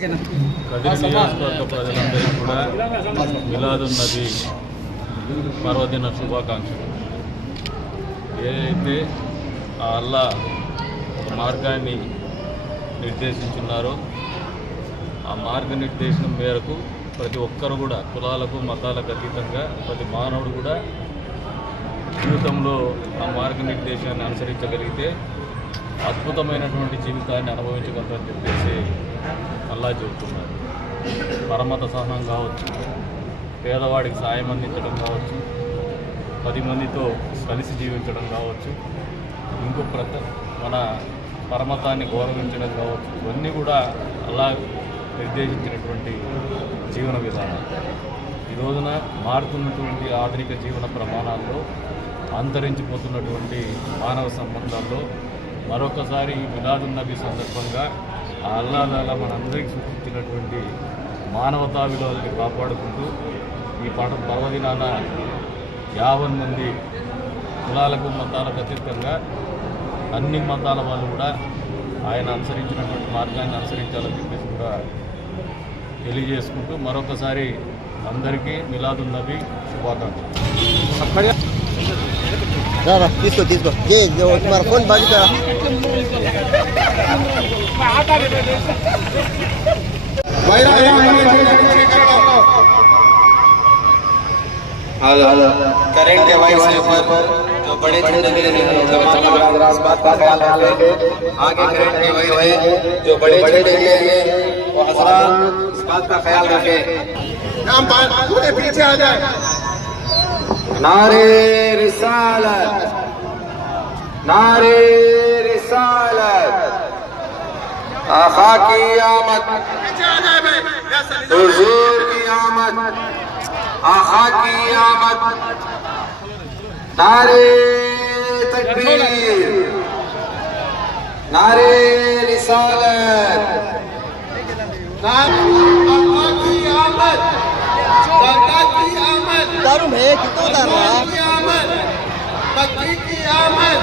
కదిరి నియోజకవర్గ ప్రజలందరికీ కూడా మిలాదున్నబి పర్వదిన శుభాకాంక్షలు. ఏదైతే ఆ అల్లా ఒక మార్గాన్ని నిర్దేశించున్నారో ఆ మార్గనిర్దేశం మేరకు ప్రతి ఒక్కరు కూడా కులాలకు మతాలకు అతీతంగా ప్రతి మానవుడు కూడా జీవితంలో ఆ మార్గనిర్దేశాన్ని అనుసరించగలిగితే అద్భుతమైనటువంటి జీవితాన్ని అనుభవించగలరని చెప్పేసి అల్లా చెబుతున్నారు. పరమత సహనం కావచ్చు, పేదవాడికి సాయం అందించడం కావచ్చు, 10 మందితో కలిసి జీవించడం కావచ్చు, ఇంకో మన పరమతాన్ని గౌరవించడం కావచ్చు, ఇవన్నీ కూడా అల్లా నిర్దేశించినటువంటి జీవన విధానం. ఈ రోజున మారుతున్నటువంటి ఆధునిక జీవన ప్రమాణాల్లో అంతరించిపోతున్నటువంటి మానవ సంబంధాల్లో మరొకసారి ఈ మిలాదున్నబి సందర్భంగా ఆ అల్లాహ్ మనందరికీ సూచించినటువంటి మానవతా విలువల్ని కాపాడుకుంటూ ఈ పర్వదినాన 50 మంది కులాలకు మతాలకు అతీతంగా అన్ని మతాల వాళ్ళు కూడా ఆయన అనుసరించినటువంటి మార్గాన్ని అనుసరించాలని చెప్పేసి కూడా తెలియజేసుకుంటూ మరొకసారి అందరికీ మిలాదున్నబి శుభాకాంక్షలు. తీసుకో तुम्हारा फोन बाजू का करेंट डिवाइस के ऊपर जो बड़े छोटे इस बात का ख्याल रखें। आगे करेंट डिवाइस है जो बड़े छोटे हैं वो हजरात इस बात का ख्याल रखें। नाम पूरे पीछे आ जाए। नारे रिसालत, नारे रिसालत, आका की आमद, हुजूर की आमद, आका की आमद, नारे तकबीर, नारे रिसालत, आका की आमद, सरकार की आमद, दारू है कितना दारू की आमद, तकबीर की आमद।